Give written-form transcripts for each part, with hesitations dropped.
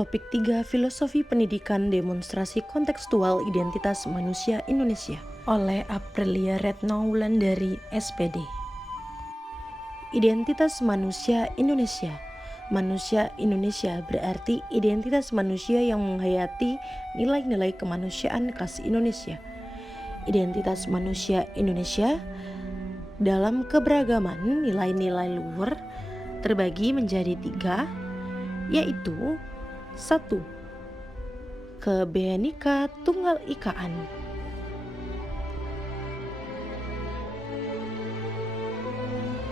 Topik 3, Filosofi Pendidikan Demonstrasi Kontekstual Identitas Manusia Indonesia oleh Aprilia Retno Wulandari, SPD. Identitas manusia Indonesia. Manusia Indonesia berarti identitas manusia yang menghayati nilai-nilai kemanusiaan khas Indonesia. Identitas manusia Indonesia dalam keberagaman nilai-nilai luhur terbagi menjadi 3, yaitu 1. Kebhinneka Tunggal Ikaan.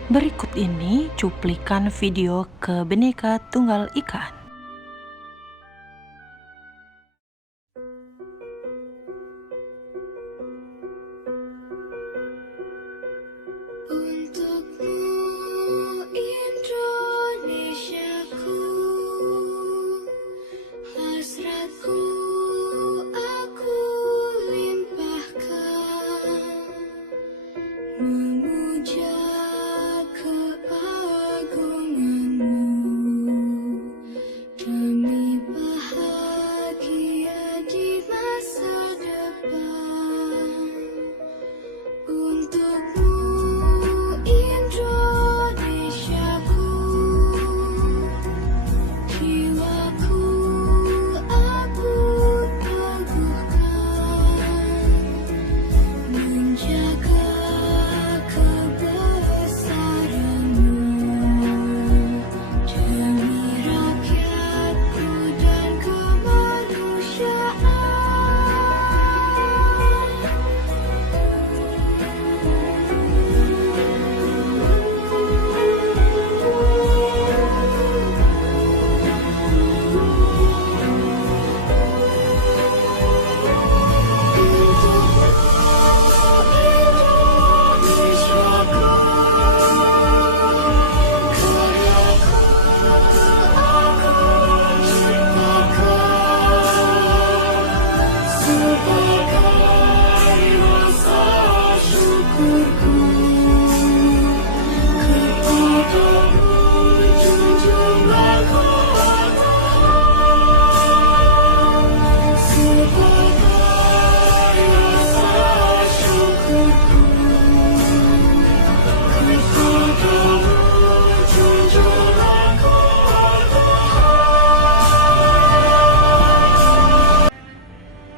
Berikut ini cuplikan video Kebhinneka Tunggal Ikaan.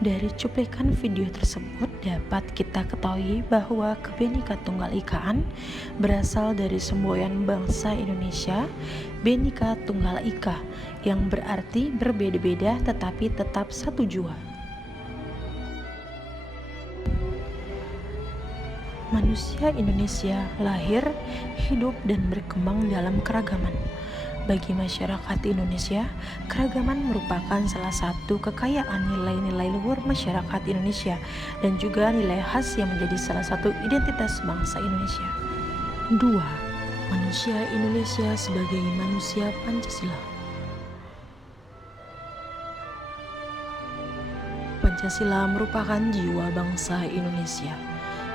Dari cuplikan video tersebut dapat kita ketahui bahwa Kebhinneka Tunggal Ikaan berasal dari semboyan bangsa Indonesia Bhinneka Tunggal Ika, yang berarti berbeda-beda tetapi tetap satu jua. Manusia Indonesia lahir, hidup, dan berkembang dalam keragaman. Bagi masyarakat Indonesia, keragaman merupakan salah satu kekayaan nilai-nilai luhur masyarakat Indonesia dan juga nilai khas yang menjadi salah satu identitas bangsa Indonesia. 2. Manusia Indonesia sebagai manusia Pancasila. Pancasila merupakan jiwa bangsa Indonesia.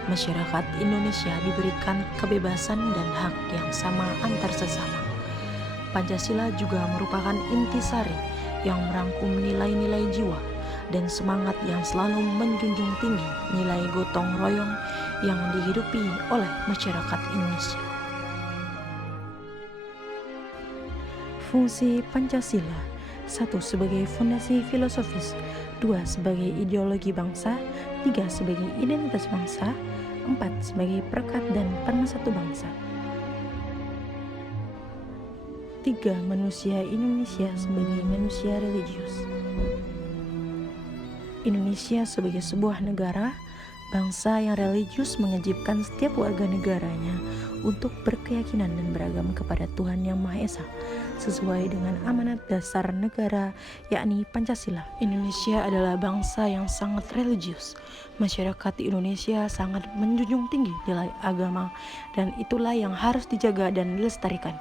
Masyarakat Indonesia diberikan kebebasan dan hak yang sama antar sesama. Pancasila juga merupakan intisari yang merangkum nilai-nilai jiwa dan semangat yang selalu menjunjung tinggi nilai gotong royong yang dihidupi oleh masyarakat Indonesia. Fungsi Pancasila: 1. Sebagai fondasi filosofis, 2. Sebagai ideologi bangsa, 3. Sebagai identitas bangsa, 4. Sebagai perekat dan pemersatu bangsa. 3. Manusia Indonesia sebagai manusia religius. Indonesia sebagai sebuah negara, bangsa yang religius mengejibkan setiap warga negaranya untuk berkeyakinan dan beragam kepada Tuhan Yang Maha Esa, sesuai dengan amanat dasar negara, yakni Pancasila. Indonesia adalah bangsa yang sangat religius. Masyarakat Indonesia sangat menjunjung tinggi nilai agama, dan itulah yang harus dijaga dan dilestarikan.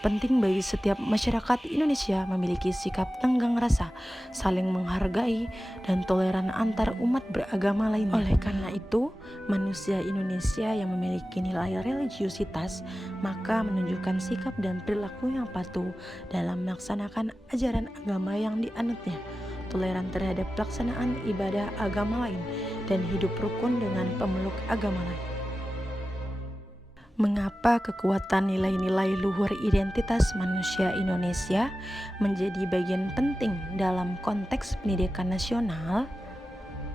Penting bagi setiap masyarakat Indonesia memiliki sikap tenggang rasa, saling menghargai, dan toleran antar umat beragama lainnya. Oleh karena itu, manusia Indonesia yang memiliki nilai religiusitas maka menunjukkan sikap dan perilaku yang patuh dalam melaksanakan ajaran agama yang dianutnya, toleran terhadap pelaksanaan ibadah agama lain, dan hidup rukun dengan pemeluk agama lain. Mengapa kekuatan nilai-nilai luhur identitas manusia Indonesia menjadi bagian penting dalam konteks pendidikan nasional?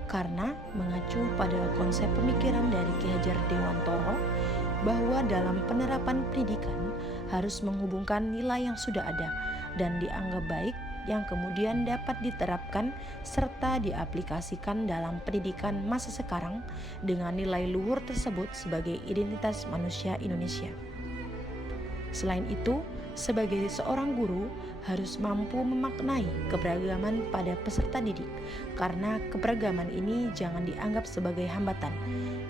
Karena mengacu pada konsep pemikiran dari Ki Hajar Dewantoro bahwa dalam penerapan pendidikan harus menghubungkan nilai yang sudah ada dan dianggap baik yang kemudian dapat diterapkan serta diaplikasikan dalam pendidikan masa sekarang dengan nilai luhur tersebut sebagai identitas manusia Indonesia. Selain itu, sebagai seorang guru harus mampu memaknai keberagaman pada peserta didik, karena keberagaman ini jangan dianggap sebagai hambatan.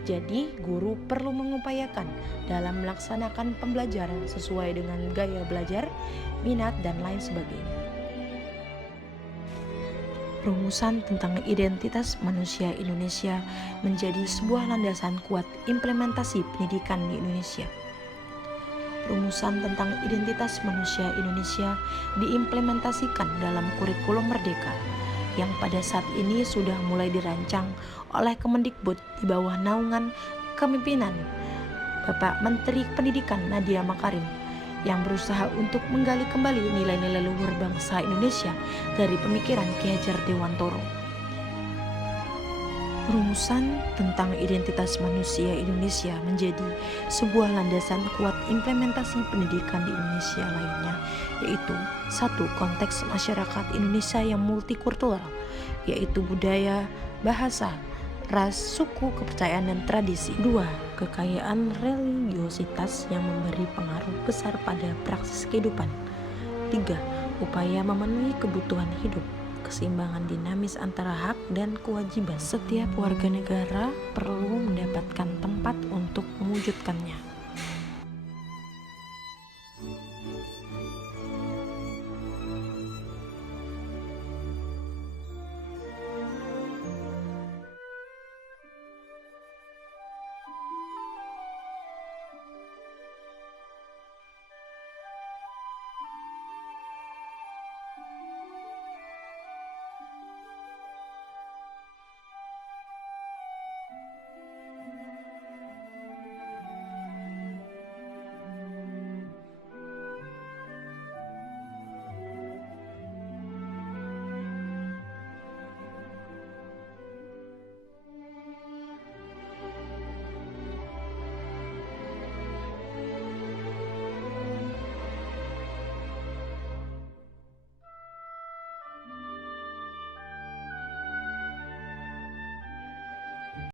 Jadi, guru perlu mengupayakan dalam melaksanakan pembelajaran sesuai dengan gaya belajar, minat, dan lain sebagainya. Rumusan tentang identitas manusia Indonesia menjadi sebuah landasan kuat implementasi pendidikan di Indonesia. Rumusan tentang identitas manusia Indonesia diimplementasikan dalam kurikulum Merdeka yang pada saat ini sudah mulai dirancang oleh Kemendikbud di bawah naungan kepemimpinan Bapak Menteri Pendidikan Nadiem Makarim, yang berusaha untuk menggali kembali nilai-nilai luhur bangsa Indonesia dari pemikiran Ki Hajar Dewantoro. Rumusan tentang identitas manusia Indonesia menjadi sebuah landasan kuat implementasi pendidikan di Indonesia lainnya, yaitu 1. Konteks masyarakat Indonesia yang multikultural, yaitu budaya, bahasa, ras, suku, kepercayaan, dan tradisi. 2. Kekayaan religiositas yang memberi pengaruh besar pada praksis kehidupan. 3. Upaya memenuhi kebutuhan hidup, keseimbangan dinamis antara hak dan kewajiban. Setiap warga negara perlu mendapatkan tempat untuk mewujudkannya.